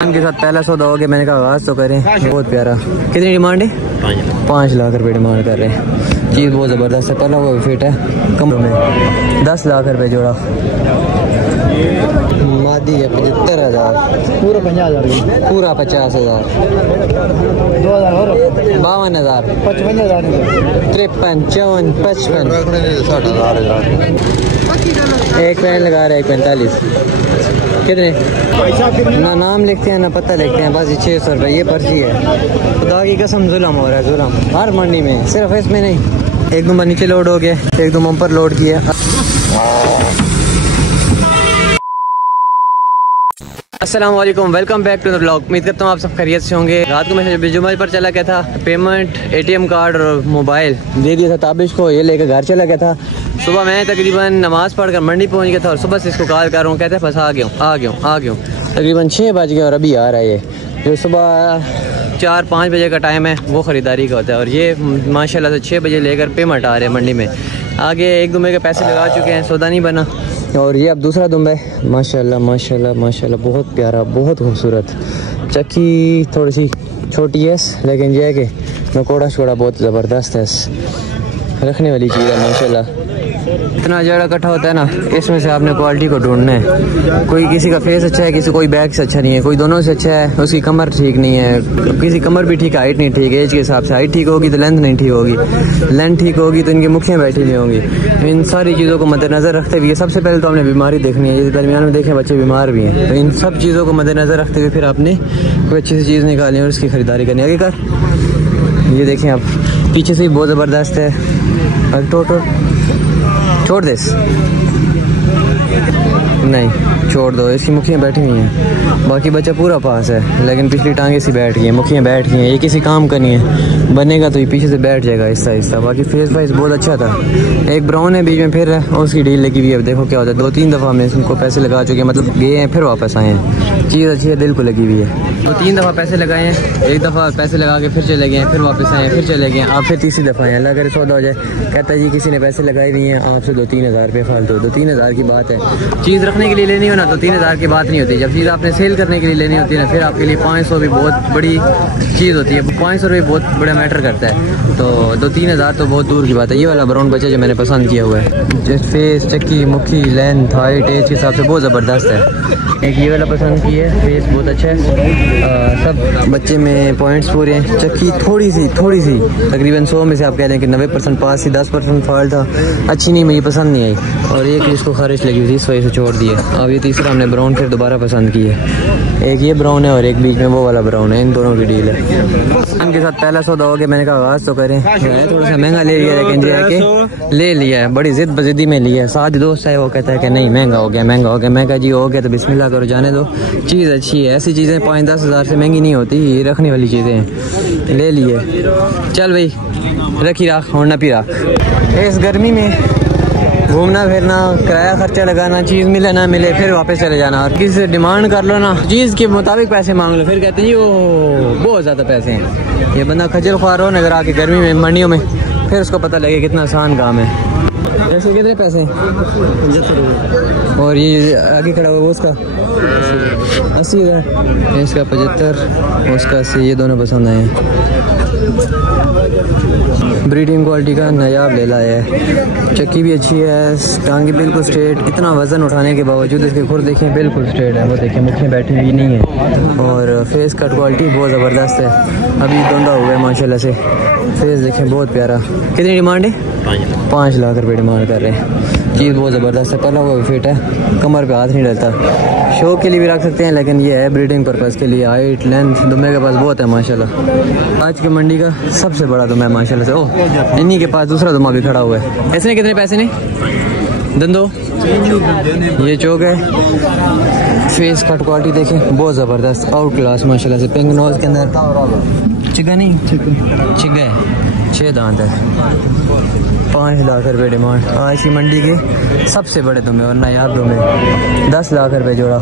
के साथ पहला सौदा हो गया। मैंने कहा आगाज तो करें। बहुत प्यारा। कितनी डिमांड है? 5 लाख रुपए डिमांड कर रहे हैं। चीज़ बहुत ज़बरदस्त है। पहला वो फिट है कम में 10 लाख रुपए जोड़ा। मादी है 75,000। पूरा 50,000। पूरा 50,000। 2,000 52,000। 55,000। 53, 54, 55। 1 पैन लगा रहे 45। कितने ना नाम लिखते हैं ना पता लिखते हैं, बस 600 रुपये। ये पर्ची है। खुदा की कसम जुल्म हो रहा है, जुल्म हर मंडी में, सिर्फ इसमें नहीं। एक नंबर नीचे लोड हो गया, एक दो पर लोड किया। अस्सलाम वालेकुम, welcome back to the blog. उम्मीद करता हूँ आप सब खैरियत से होंगे। रात को मैं बिजुमल पर चला गया था, पेमेंट ATM कार्ड और मोबाइल दे दिया था ताबिश को, ये लेकर घर चला गया था। सुबह मैं तकरीबन नमाज़ पढ़कर मंडी पहुँच गया था और सुबह से इसको कॉल कर रहा हूँ, कहते हैं बस आ गया हूँ। तकरीबन 6 बज गए और अभी आ रहा है ये। जो सुबह 4-5 बजे का टाइम है वो ख़रीदारी का होता है और ये माशाल्लाह से 6 बजे लेकर पेमेंट आ रहे हैं मंडी में। आगे एक दुम्बे के पैसे लगा चुके हैं, सौदा नहीं बना। और ये अब दूसरा दुम्बा है। माशाल्लाह माशाल्लाह माशाल्लाह, बहुत प्यारा, बहुत खूबसूरत। चक्की थोड़ी सी छोटी है लेकिन ये है कि नकोड़ा शोड़ा बहुत ज़बरदस्त है, रखने वाली चीज़ है माशाल्लाह। इतना जड़ा इकट्ठा होता है ना, इसमें से आपने क्वालिटी को ढूंढना है। कोई किसी का फेस अच्छा है, किसी कोई बैक से अच्छा नहीं है, कोई दोनों से अच्छा है, उसकी कमर ठीक नहीं है, किसी कमर भी ठीक है, हाइट नहीं ठीक है। एज के हिसाब से हाइट ठीक होगी तो लेंथ नहीं ठीक होगी, लेंथ ठीक होगी तो इनकी मुखियाँ बैठी नहीं होंगी। इन सारी चीज़ों को मद्देनज़र रखते हुए सबसे पहले तो आपने बीमारी देखनी है। ये दरमियान में देखें बच्चे बीमार भी हैं, तो इन सब चीज़ों को मद्देनज़र रखते हुए फिर आपने कोई अच्छी सी चीज़ निकालनी और उसकी ख़रीदारी करनी। आगे कर ये देखें आप, पीछे से भी बहुत ज़बरदस्त है। टोटो छोड़ दे, नहीं छोड़ दो, इसकी मुखियाँ बैठी हुई हैं, बाकी बच्चा पूरा पास है लेकिन पिछली टांगे सी बैठ गई है, मुखियाँ बैठ गई हैं। ये किसी काम का नहीं है, बनेगा तो ये पीछे से बैठ जाएगा आहिस्ता आहिस्ता। बाकी फेस वाइस बहुत अच्छा था। एक ब्राउन है बीच में फिर है और उसकी डील लगी हुई है। देखो क्या होता है, 2-3 दफ़ा हमने उनको पैसे लगा चुके हैं, मतलब गए हैं फिर वापस आए हैं। चीज़ अच्छी है, दिल को लगी हुई है। 2-3 दफ़ा पैसे लगाए हैं, एक दफ़ा पैसे लगा के फिर चले गए, फिर वापस आए, फिर चले गए, आप फिर तीसरी दफ़ा आए। अल्लाह करे सौदा हो जाए। कहता है जी किसी ने पैसे लगाए नहीं है आपसे 2-3 हज़ार रुपये फालतू। 2-3 हज़ार की बात है, चीज़ रखने के लिए लेनी हो ना तो 3 हज़ार की बात नहीं होती। जब चीज़ आपने सेल करने के लिए लेनी होती है ना, फिर आपके लिए 500 भी बहुत बड़ी चीज़ होती है। 500 रुपये बहुत बड़ा मैटर करता है, तो 2-3 हज़ार तो बहुत दूर की बात है। ये वाला ब्राउन बच्चा जो मैंने पसंद किया हुआ है, फेस, चक्की, मुखी, लेंथ, हाइट, एज के हिसाब से बहुत ज़बरदस्त है। एक ये वाला पसंद किया है, फेस बहुत अच्छा है, सब बच्चे में पॉइंट्स पूरे हैं। चक्की थोड़ी सी तकरीबन 100 में से आप कह रहे हैं कि 90% पास थी, 10% फॉल्ट था, अच्छी नहीं, मुझे पसंद नहीं आई। और एक इसको खारिश लगी हुई थी, इस वजह से छोड़ दिए। अब ये तीसरा हमने ब्राउन फिर दोबारा पसंद की है। एक ये ब्राउन है और एक बीच में वो वाला ब्राउन है, इन दोनों की डील है। उनके साथ पहला सौदा हो गया। मैंने कहा आगाज तो करें, थोड़ा सा महंगा ले लिया लेकिन जो है कि ले लिया है, बड़ी जिद बजिदी में लिया है। साथ दोस्त है वो कहता है कि नहीं महंगा हो गया। मैं कहा जी हो गया तो बिस्मिल्लाह करो, जाने दो, चीज़ अच्छी है। ऐसी चीज़ें 5-10 हज़ार से महंगी नहीं होती, ये रखने वाली चीज़ें हैं। ले लिए, चल भाई रखी राख और ना पी राख। इस गर्मी में घूमना फिरना, किराया खर्चा लगाना, चीज़ मिले ना मिले फिर वापस चले जाना, और किसी से डिमांड कर लो ना, चीज़ के मुताबिक पैसे मांग लो, फिर कहते हैं वो बहुत ज़्यादा पैसे हैं। ये बंदा खजल ख्वार हो नजर आके गर्मी में मंडियों में, फिर उसको पता लगे कितना आसान काम है। ऐसे कितने पैसे? 75 रुपये। और ये आगे खड़ा हुआ वो उसका 80,000, इसका 75, उसका 80, ये दोनों पसंद आए हैं। ब्रीडिंग क्वालिटी का नायाब ले लाया है। चक्की भी अच्छी है, टांगे बिल्कुल स्ट्रेट, इतना वज़न उठाने के बावजूद इसके खुर देखें बिल्कुल स्ट्रेट है। वो देखें मुखें बैठी हुई नहीं है और फेस कट क्वालिटी बहुत ज़बरदस्त है। अभी दोंडा हुआ है माशाल्लाह से, फेस देखें बहुत प्यारा। कितनी डिमांड है? 5 लाख रुपये डिमांड कर रहे हैं। चीज़ बहुत ज़बरदस्त है, पहला वो फिट है, कमर पे हाथ नहीं डलता। शो के लिए भी रख सकते हैं लेकिन ये है ब्रीडिंग पर्पज़ के लिए। हाइट लेंथ दुम्बे के पास बहुत है माशाल्लाह। आज की मंडी का सबसे बड़ा दुम्बा है माशाल्लाह से। ओह, इन्हीं के पास दूसरा दुम्बा भी खड़ा हुआ है। इसने कितने पैसे ने? दंदो ये चौक है। फेस कट क्वालिटी देखें बहुत ज़बरदस्त, आउट क्लास माशाल्लाह से। पिंक नोज के अंदर चिगा नहीं, चिगा है, 6 दांत है। 5 लाख रुपये डिमांड आज की मंडी के सबसे बड़े दुम्बे और नायाब दुम्बे, 10 लाख रुपये जोड़ा।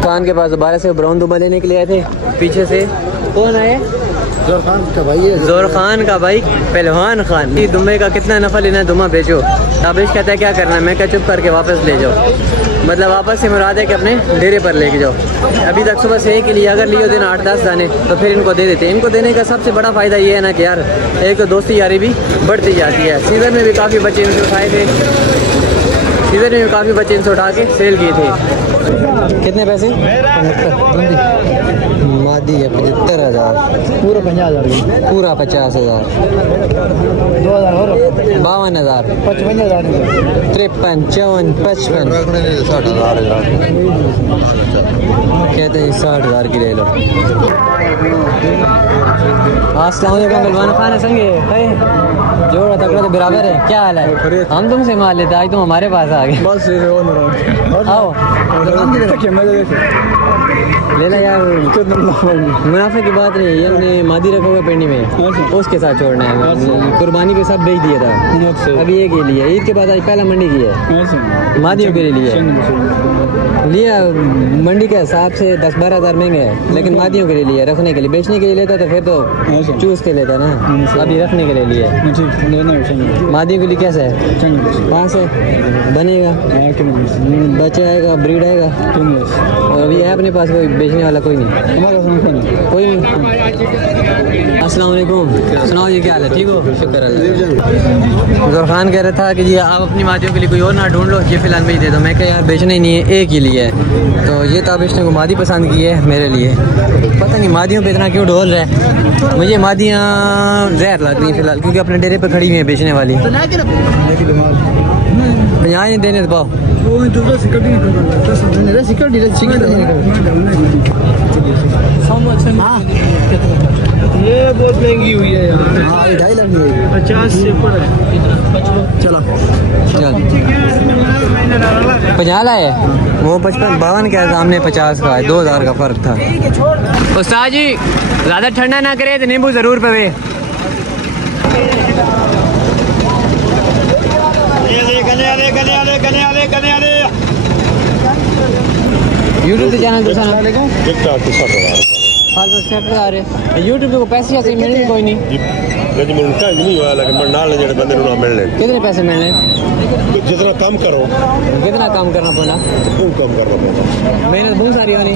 कान के पास दोबारा से ब्राउन दुम्बा लेने के लिए आए थे। पीछे से कौन आए? जोर खान का भाई पहलवान खान। दुम्बे का कितना नफा लेना है, दुम्बा बेचो। ताबिश कहता है क्या करना है, मैं क्या चुप करके वापस ले जाओ। मतलब वापस से मुराद है कि अपने डेरे पर लेके जाओ। अभी तक सुबह से एक के लिए अगर लियो दिन 8-10 दाने तो फिर इनको दे देते हैं। इनको देने का सबसे बड़ा फ़ायदा ये है ना कि यार एक तो दोस्ती यारी भी बढ़ती जाती है। सीज़न में भी काफ़ी बच्चे इनसे उठाए थे, सीज़न में भी काफ़ी बच्चे इनसे उठा के सेल किए थे। कितने पैसे? मादी है 75,000, पूरा 50,000 पूरा 50,000, 2,000 हो रहे 52,000, 55,000 53, 54, 55 कहते हैं 60,000 की ले लो। अस्सलाम वालेकुम गलवान खान संगे जोड़ा तकड़ा तो बराबर है। क्या हाल है? हम तुमसे माल लेते आज तुम हमारे पास आ गए। बस आओ ले ला यार, मुनाफे की बात नहीं, ये हमने मादी रखा हुआ पेंडी में, उसके साथ छोड़ना है। कुर्बानी पे सब बेच दिया था, अभी एक ही लिया। ईद के बाद आज पहला मंडी की है, मादियों के लिए लिया। मंडी के हिसाब से 10-12 हज़ार महंगे है, लेकिन मादियों के लिए लिया, रखने के लिए। बेचने के लिए लेता तो फिर तो चूस के लेता ना, अभी रखने के लिए लिया। मादियों के लिए कैसा है? कहाँ से बनेगा? बच्चा आएगा, ब्रीड आएगा, और अभी है अपने पास कोई बेचने वाला? कोई नहीं, हमारे पास कोई नहीं। अस्सलाम वालेकुम, सुनाओ जी क्या हाल है? ठीक हो? शुक्र अल्लाह। ज़ोर खान कह रहा था कि जी आप अपनी मादियों के लिए कोई और ना ढूंढ लो, ये फ़िलहाल भेज दे दो। मैं क्या यार बेचना ही नहीं है, एक ही लिए है। तो ये तो इसने को मादी पसंद की है मेरे लिए। पता नहीं मादियों पे इतना क्यों ढोल रहा है। मुझे मादियाँ जहर लग रही हैं फ़िलहाल, क्योंकि अपने डेरे पर खड़ी हुई हैं बेचने वाली। यहाँ नहीं देने पाओ, ये बहुत महंगी हुई है यार। 2.5 लाख की 50 से ऊपर है। चलो चल 50 लाए, वो 55-52 का सामने 50 का है, 2,000 का फ़र्क था। उस्ताद जी ज़्यादा ठंडा ना करे तो नींबू ज़रूर पवे। यूट्यूब पे चैनल यूट्यूब पे पैसे ऐसे मिलने कोई नहीं। कितने पैसे मिलने? जितना काम करो, कितना काम करना पड़ा? कम करना पड़ता। मेहनत बहुत सारी होनी।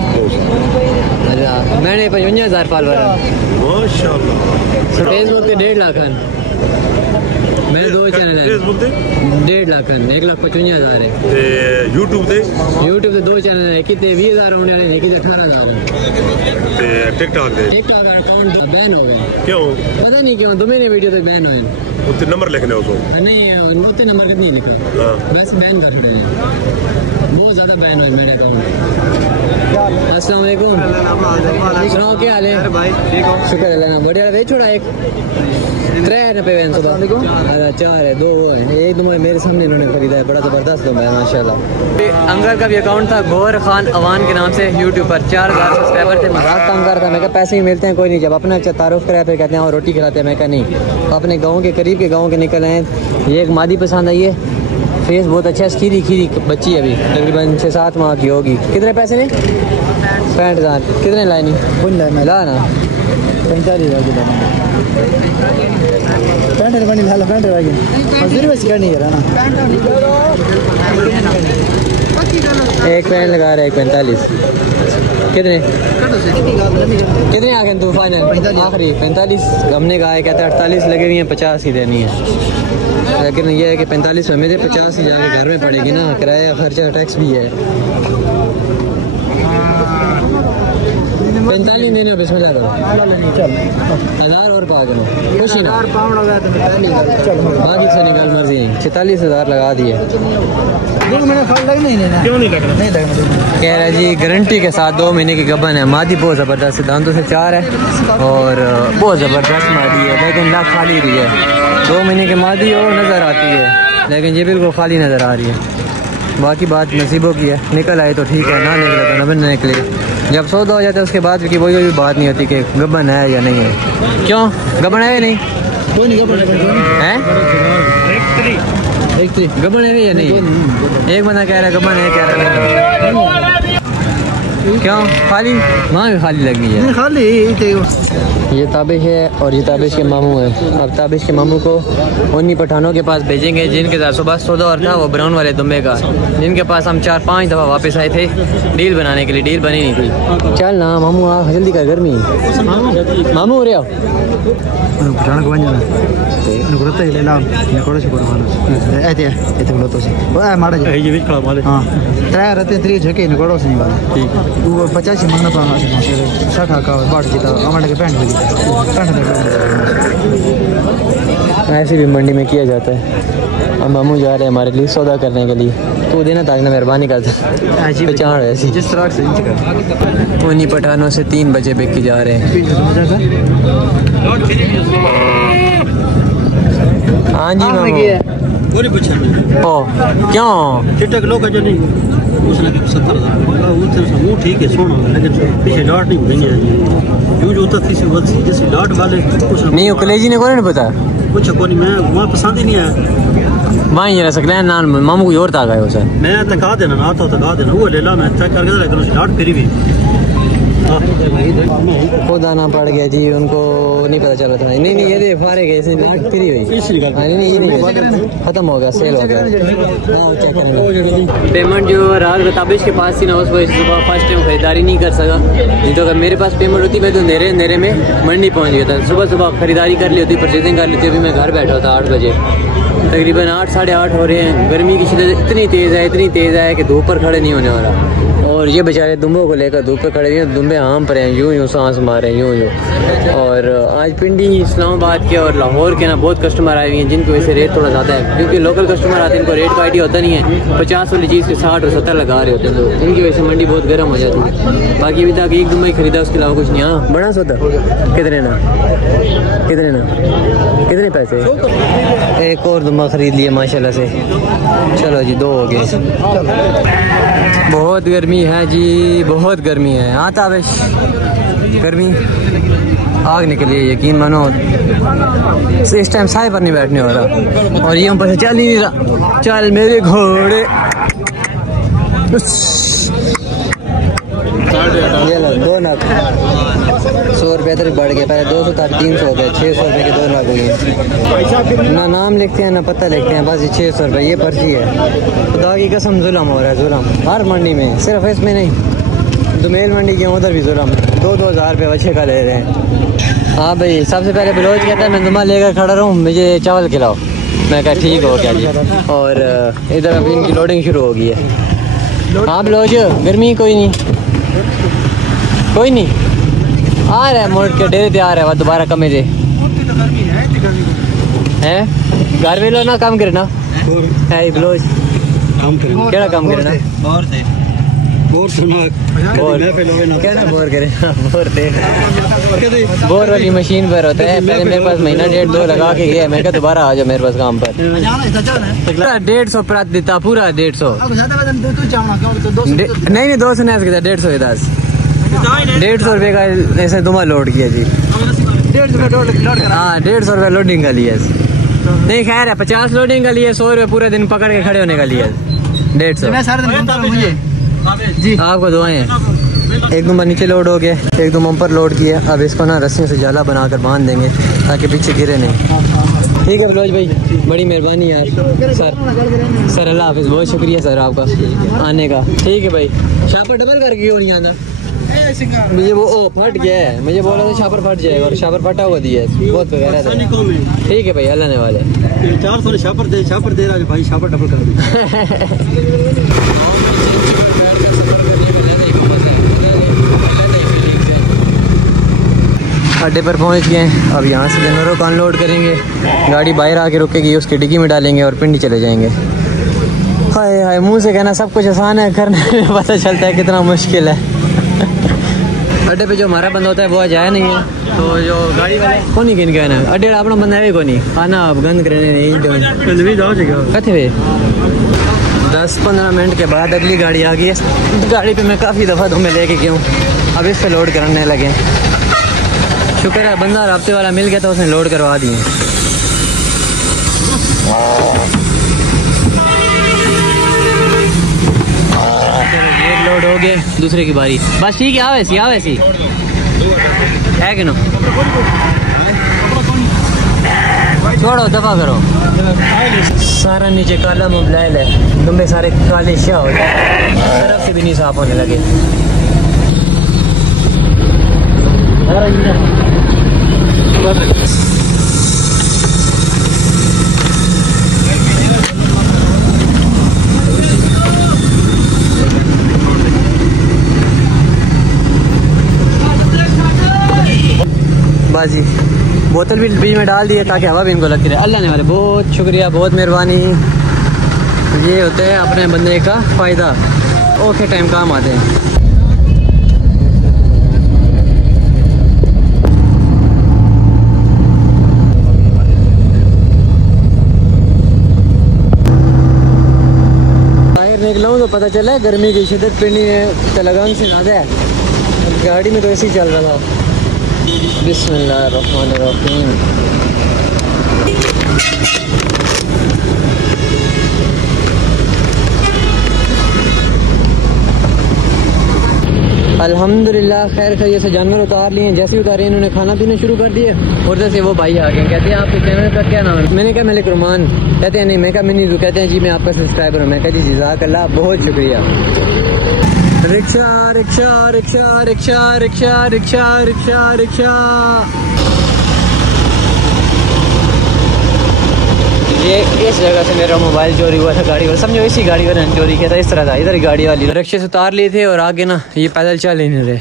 अच्छा मैंने 55,000 फॉलोवर माशाल्लाह। फेसबुक पे 1.5 लाख मेरे 2 चैनल है। फेसबुक पे 1.5 लाख 1,55,000 है। यूट्यूब पे 2 चैनल है। कितने 20,000 होने वाले हैं, कितने 18,000। टिकटॉक अकाउंट बैन हो गए। क्यों? पता नहीं क्यों, 2 महीने वीडियो तो बैन हुए। उतने नंबर लिखने उसको नहीं, उतने नंबर का नहीं लिखा, बस बैन कर रहे हैं। बहुत ज़्यादा बैन हुए मेरे अकाउंट। अस्सलाम वालेकुम, सुनाओ क्या हाल है? भाई ठीक हो? शुक्र अल्लाह। बढ़िया वे छोड़ा एक 3 सुबह 4 है, 2 वो है, एक नंबर मेरे सामने इन्होंने खरीदा है, बड़ा ज़बरदस्त दम है माशाल्लाह। अंकल का भी अकाउंट था गौर खान अवान के नाम से, यूट्यूब पर 4,000 सब्सक्राइबर थे। मजाक काम करता, मैं कहा पैसे ही मिलते हैं कोई नहीं, जब अपना तारुफ कराया फिर कहते हैं और रोटी खिलाते हैं। मैं कहा नहीं, अपने गाँव के करीब के गाँव के निकल आए। ये एक मादी पसंद आई है, फेस बहुत अच्छा है, खीरी खीरी बच्ची है, अभी तकरीबन 6-7 माह की होगी। कितने पैसे ने? 65,000। कितने लाए? नहीं ला ना 45,000 की एक पैंट लगा रहा है, 45। कितने आ गए तू फाइनल? आखिरी 45। हमने कहा है, कहते 48 लगे हुई हैं, 50 ही देनी है। लेकिन ये है कि 45 में मेरे 50 ही जाके घर में पड़ेगी ना, किराया खर्चा टैक्स भी है। 45 देने बिस्मिल्लाह करो। 1,000 और पा करो, खुश ही ना, बाकी से निकाल मर्जी। 46,000 लगा दिए। क्यों नहीं लगना? कह रहा जी गारंटी के साथ 2 महीने की गबन है। मादी बहुत ज़बरदस्त, दांतों से 4 है और बहुत ज़बरदस्त मादी है, लेकिन लाख खाली रही है। 2 महीने की मादी और नज़र आती है, लेकिन ये बिल्कुल खाली नज़र आ रही है। बाकी बात नसीबों की है, निकल आए तो ठीक है, ना निकले तो न निकले। जब सौदा हो जाता है उसके बाद की कोई बात नहीं होती कि गबन है या नहीं है। क्यों गबन है या नहीं? कोई नहीं गबन है, गबन है या नहीं? एक बंदा कह रहा है गबन है, कह रहा है क्यों खाली? वहाँ भी खाली लगी है। खाली ये ताबिश है और ये ताबिश के मामू है। अब ताबिश के मामू को उन्हीं पठानों के पास भेजेंगे जिनके साथ सुबह सौदा और था वो ब्राउन वाले दुम्बे का, जिनके पास हम 4-5 दफ़ा वापस आए थे डील बनाने के लिए। डील बनी नहीं थी। चल ना मामू आ जल्दी कर, गर्मी मामू हो रहे हो ऐसे भी मंडी में किया जाता है। अब मामू जा रहे हैं हमारे लिए सौदा करने के लिए, तो देना ताकि ना मेहरबानी करता पहचान ऐसी जिस तरह से उन्हीं पठानों से 3 बजे बिक के जा रहे हैं। हाँ जी मामू ओ क्यों जो नहीं उसने 70,000 ठीक है सोना, लेकिन पीछे लाट नहीं बनेंगे यूज होता थी से जैसे लाट वाले नहीं कलेजी ने कोई नहीं पता कुछ को नहीं। मैं वहाँ पसंद ही नहीं आया वहाँ ये रह सकते हैं नान मामू को और ताक है उसे मैं तका देना ना तो तका देना वो ले ला मैं चेक करके लेकिन उसे लाट फिर भी खुद आना पड़ गया जी, उनको नहीं पता चला था। नहीं ये दे फारे गए इसे लाट फ्री हुई। नहीं खत्म हो गया, सेल हो गया। पेमेंट जो रात ताबिश के पास थी ना उस वजह सुबह फर्स्ट टाइम खरीदारी नहीं कर सका। नहीं तो अगर मेरे पास पेमेंट होती मैं तो अंधेरे में मंडी पहुंच गया था। सुबह खरीदारी कर ली होती, परचेजिंग कर ली थी। अभी मैं घर बैठा था 8 बजे, तकरीबन 8-8:30 हो रहे हैं। गर्मी की शिद्दत इतनी तेज़ है कि धूप पर खड़े नहीं होने वाला। और ये बेचारे दुम्बों को लेकर धूप पे खड़े हैं, दुम्बे आम पर हैं, यूं सांस मारे यूं। और आज पिंडी इस्लामाबाद के और लाहौर के ना बहुत कस्टमर आए हुए हैं, जिनकी वजह से रेट थोड़ा ज़्यादा है। क्योंकि लोकल कस्टमर आते हैं, इनको रेट का आइडिया होता नहीं है। 50 वाली चीज़ के 60 और 70 लगा रहे होते हैं, तो इनकी वजह से मंडी बहुत गर्म हो जाती है। बाकी अभी तक 1 दुम्बा खरीदा, उसके अलावा कुछ नहीं। हाँ बड़ा सौदा कितने पैसे? एक और दुम्बा खरीद लिए माशाल्लाह से। चलो जी 2 हो गए। बहुत गर्मी है जी, बहुत गर्मी है। हाँ ताबिश गर्मी आग निकली है, यकीन मानो इस टाइम साए पर नहीं बैठने हो रहा। और ये ऊपर से चल ही नहीं रहा। चल मेरे घोड़े 2 नग 100 रुपये तक बढ़ गया। पहले 200 था, 300 हो गए, 600 रुपये के 2 नग हुए। ना नाम लिखते हैं ना पता लिखते हैं, बस ये 600 रुपये ये पर्ची है। खुदा की कसम जुल्म हो रहा है, जुल्म हर मंडी में, सिर्फ इसमें नहीं। दुमेल मंडी के उधर भी जुल्म, 2-2 हज़ार रुपये बच्चे का ले रहे हैं। हाँ भाई सबसे पहले बलोच कहता है मैं दुमा लेकर खड़ा रहूँ, मुझे चावल खिलाओ। मैं कहा ठीक हो गया जी। और इधर अभी इनकी लोडिंग शुरू हो गई है। हाँ बलोच गर्मी कोई नहीं आ रहा है, मोड़ के डेरे ते आ रहा है। दोबारा कमे दे हैं घर वेलो ना काम करना है बलोच क्या काम करना बोर वाली मशीन पर होता है। पहले मेरे पास महीना 1.5-2 लगा के गया, मैं क्या दोबारा आ जाओ मेरे पास काम पर। 150 प्रात देता पूरा 150 नहीं 200 नहीं 150 के 10 150 रुपये का ऐसे दुमा लोड किया जी। 150 रुपये लोडिंग का लिया नहीं, खैर है 50 लोडिंग का लिए, 100 रुपये पूरे दिन पकड़ के खड़े होने का लिया 150 जी। आपको दुआएं। एक दुम्बा नीचे लोड हो गया, एक दुम्बा ऊपर लोड किया। अब इसको ना रस्सियों से जाला बनाकर बांध देंगे ताकि पीछे गिरे नहीं। ठीक है बलोच भाई, बड़ी मेहरबानी यार सर अल्लाह हाफिज़। बहुत शुक्रिया सर आपका आने का। ठीक है भाई, शापर डबल करके क्यों नहीं आना? मुझे वो फट गया है, मुझे बोला था शापर फट जाएगा और शापर फटा हुआ दिया है बहुत वगैरह। ठीक है भाई अल्लाह ने वाले 400 शापर दे रहा है भाई, शापर डबल कर दे। अड्डे पर पहुंच गए। अब यहाँ से जानवरों को अनलोड करेंगे, गाड़ी बाहर आके रुकेगी, उसकी डिग्गी में डालेंगे और पिंडी चले जाएंगे। हाय हाय मुंह से कहना सब कुछ आसान है, करने में पता चलता है कितना मुश्किल है। अड्डे पे जो हमारा बंदा होता है वो आज आया नहीं है, तो जो गाड़ी वाले को नहीं गिन कहना अड्डे अपना बंदा है को नहीं खाना अब गंद करने नहीं। 10-15 मिनट के बाद अगली गाड़ी आ गई है। गाड़ी पे मैं काफ़ी दफ़ा तुम्हें लेके गया हूँ, अब इस पे लोड करने लगे। शुक्र है बंदा राब्ते वाला मिल गया था, उसने लोड करवा दिए। एक लोड हो गए, दूसरे की बारी। बस ठीक है, आओ ऐसी है कि नो, छोड़ो दफा करो। सारा नीचे काला मोबाइल है, लंबे सारे काले शाह हो जाए, तरफ से भी नहीं साफ होने लगे। बाजी बोतल भी बीच में डाल दी है ताकि हवा भी इनको लगती रहे। अल्लाह ने वाले बहुत शुक्रिया, बहुत मेहरबानी। ये होता है अपने बंदे का फ़ायदा, ओके टाइम काम आते हैं। बाहर निकला हूँ तो पता चला है गर्मी की शिद्दत पिंडी है तेलंगाना से ज़्यादा है। गाड़ी में तो ऐसे ही चल रहा था। बिस्मिल्लाहिर्रहमानिर्रहीम। अल्हम्दुलिल्लाह खैर खैरियत से जानवर उतार लिए। जैसे ही उतारे इन्होंने खाना पीना शुरू कर दिए और जैसे वो भाई आ गए, कहते हैं आपके चैनल का क्या नाम है? मैंने कहा मलिक रुमान। कहते हैं नहीं, मैं कहा मिनी जू। कहते हैं जी मैं आपका सब्सक्राइबर हूँ। मैं कहा जी जज़ाकल्लाह, बहुत शुक्रिया। Rickshaw rickshaw rickshaw rickshaw rickshaw rickshaw rickshaw rickshaw. ये इस जगह से मेरा मोबाइल चोरी हुआ था गाड़ी वाला, समझो इसी गाड़ी वाले ने चोरी किया था। इस तरह था, इधर ही गाड़ी वाली रिक्शे से उतार लिए थे और आगे ना ये पैदल चल ही नहीं रहे।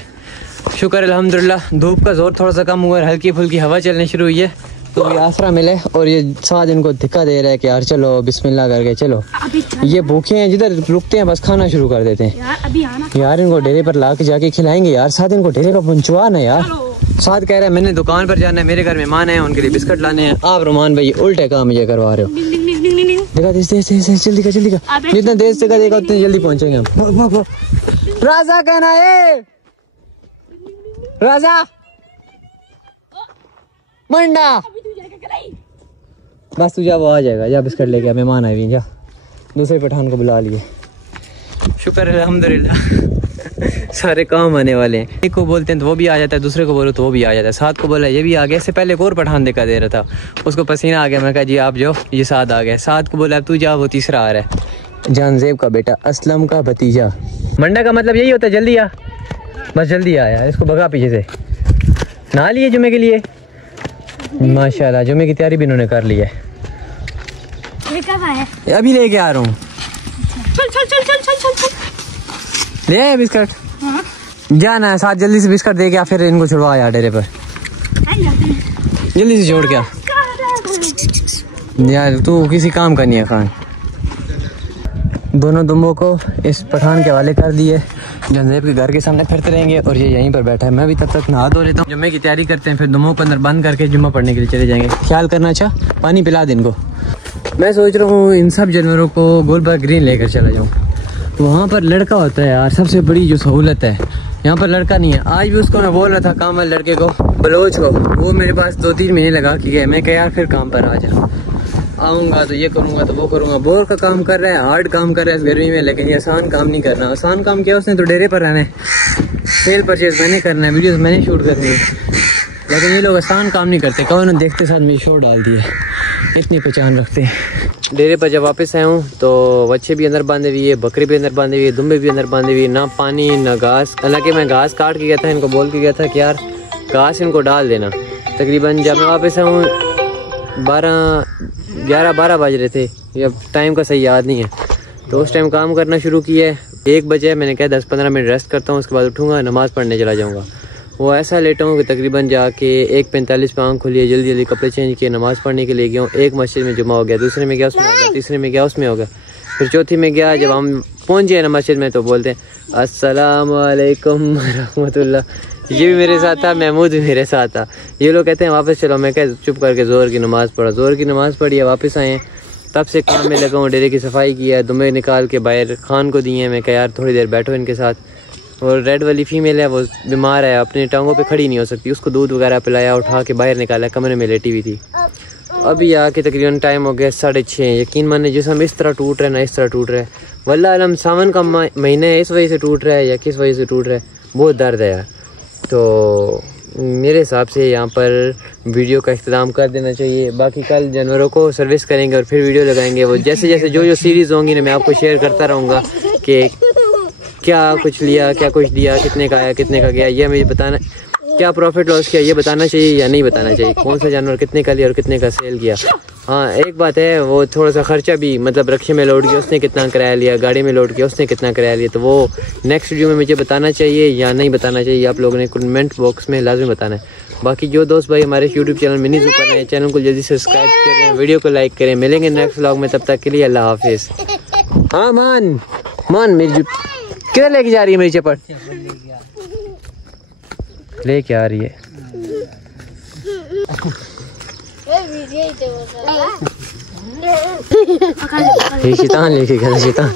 शुक्र अल्हम्दुलिल्लाह धूप का जोर थोड़ा सा कम हुआ, हल्की फुल्की हवा चलनी शुरू हुई है तो ये आसरा मिले। और ये साथ इनको धिक्का दे रहा है कि यार चलो बिस्मिल्लाह करके चलो। ये भूखे हैं, जिधर रुकते हैं बस खाना शुरू कर देते हैं। यार इनको डेरे पर ला के जाके खिलाएंगे यार, साथ इनको डेरे का पहुंचवा ना यार। साथ कह रहा है मैंने दुकान पर जाना है, मेरे घर मेहमान हैं, उनके लिए बिस्किट लाने हैं। आप रुमान भाई उल्टे काम ये करवा रहे हो। देखा जल्दी का जितना देर से देखा उतनी जल्दी पहुंचेंगे हम। राजा कहना है, राजा मंडा बस तू जा, वो आ जाएगा। जा बिस्किट लेके, मेहमान आए हुए। जा दूसरे पठान को बुला लिए। शुक्र अल्हम्दुलिल्लाह सारे काम आने वाले हैं। एक को बोलते हैं तो वो भी आ जाता है, दूसरे को बोलो तो वो भी आ जाता है। साथ को बोला ये भी आ गया। इससे पहले एक और पठान देखा दे रहा था, उसको पसीना आ गया। मैं कहा जी आप जाओ, ये साथ आ गया। साथ को बोला तू जा, वो तीसरा आ रहा है। जानजेब का बेटा, असलम का भतीजा। मंडा का मतलब यही होता है जल्दी आ, बस जल्दी आया। इसको भगा पीछे से। नहा लिए जुमे के लिए? माशाल्लाह जुमे की तैयारी भी इन्होंने कर ली है। अभी लेके आ रहा हूँ। ले आए बिस्किट? जाना है साथ, जल्दी से बिस्किट दे के फिर इनको छुड़वा यार डेरे पर। जल्दी से छोड़ क्या यार, तू किसी काम का नहीं है खान। दोनों दुम्बों को इस पठान के हवाले कर दिए। जंजेब के घर के सामने फिरते रहेंगे और ये यहीं पर बैठा है। मैं भी तब तक नहा धो लेता हूँ। जुम्मे की तैयारी करते हैं, फिर दुम्बों को अंदर बंद करके जुम्मा पढ़ने के लिए चले जाएंगे। ख्याल करना, अच्छा पानी पिला दे इनको। मैं सोच रहा हूँ इन सब जानवरों को गोलबाग ग्रीन लेकर चला जाऊँ। वहाँ पर लड़का होता है यार, सबसे बड़ी जो सहूलत है। यहाँ पर लड़का नहीं है। आज भी उसको मैं बोल रहा था काम वाले लड़के को, बलोच को, वो मेरे पास 2-3 महीने लगा के गया। मैं कहा यार फिर काम पर आ जा, आऊँगा तो ये करूँगा तो वो करूँगा। बोर का काम कर रहा है, हार्ड काम कर रहा है इस गर्मी में, लेकिन ये आसान काम नहीं करना। आसान काम किया उसने तो डेरे पर रहना है, सेल परचेज मैंने करना है, वीडियोस मैंने शूट करनी है। लेकिन ये लोग आसान काम नहीं करते। कौन देखते साथ मेरी शो डाल दिए, इतनी पहचान रखते हैं। डेरे पर जब वापस आया हूँ तो बच्चे भी अंदर बांधे हुए, बकरी भी अंदर बांधे हुए, दुम्बे भी अंदर बांधे हुए। ना पानी ना घास। हालांकि मैं घास काट के गया था, इनको बोल के गया था कि यार घास इनको डाल देना। तकरीबन जब मैं वापस आया हूँ 11-12 बज रहे थे, अब टाइम का सही याद नहीं है। तो उस टाइम काम करना शुरू किया है। 1 बजे मैंने कहा 10-15 मिनट रेस्ट करता हूँ, उसके बाद उठूँगा नमाज़ पढ़ने चला जाऊँगा। वो ऐसा लेटा हूँ कि तकरीबन जाके 1:45 पे आँख खुली है, जल्दी जल्दी कपड़े चेंज किए, नमाज़ पढ़ने के लिए गया हूँ। एक मस्जिद में जुमा हो गया, दूसरे में गया उसमें हो गया, तीसरे में गया उसमें हो गया, फिर चौथी में गया। जब हम पहुँच गए ना मस्जिद में तो बोलते हैं अस्सलाम वालेकुम रहमतुल्लाह। ये भी मेरे साथ था, महमूद भी मेरे साथ था। ये लोग कहते हैं वापस चलो। मैं कह चुप करके ज़ोहर की नमाज़ पढ़ा। ज़ोहर की नमाज़ पढ़ी है, वापस आए। तब से काम में लगा हूँ, डेरे की सफाई की है, दुम्बे निकाल के बाहर खान को दिए हैं। मैं कहा यार थोड़ी देर बैठो इनके साथ। और रेड वाली फीमेल है, वो बीमार है, अपनी टांगों पे खड़ी नहीं हो सकती। उसको दूध वगैरह पिलाया, उठा के बाहर निकाला, कमरे में लेटी हुई थी। अभी आके तकरीबन टाइम हो गया 6:30। यकीन माने जिसम इस तरह टूट रहा है ना, इस तरह टूट रहा है। वल्लाह अलम सावन का महीना है, इस वजह से टूट रहा है या किस वजह से टूट रहा है, बहुत दर्द है यार। तो मेरे हिसाब से यहाँ पर वीडियो का इख्तिताम कर देना चाहिए। बाकी कल जानवरों को सर्विस करेंगे और फिर वीडियो लगाएंगे। वो जैसे जैसे जो सीरीज़ होंगी ना मैं आपको शेयर करता रहूँगा कि क्या कुछ लिया, क्या कुछ दिया, कितने का आया, कितने का गया, ये मुझे बताना, क्या प्रॉफिट लॉस किया ये बताना चाहिए या नहीं बताना चाहिए, कौन सा जानवर कितने का लिया और कितने का सेल किया। हाँ एक बात है, वो थोड़ा सा खर्चा भी, मतलब रक्शे में लोड किया उसने कितना किराया लिया, गाड़ी में लोड किया उसने कितना किराया लिया, तो वो नेक्स्ट वीडियो में मुझे बताना चाहिए या नहीं बताना चाहिए, आप लोगों ने कमेंट बॉक्स में लाजमी बताना है। बाकी जो दोस्त भाई हमारे यूट्यूब चैनल मिनी ज़ू पर नए, चैनल को जल्दी सब्सक्राइब करें, वीडियो को लाइक करें। मिलेंगे नेक्स्ट व्लॉग में, तब तक के लिए अल्लाह हाफिज़। हाँ मान मेरी किधर लेके जा रही है मेरी चपट? लेके आ रही है ये शैतान लेके गया शैतान।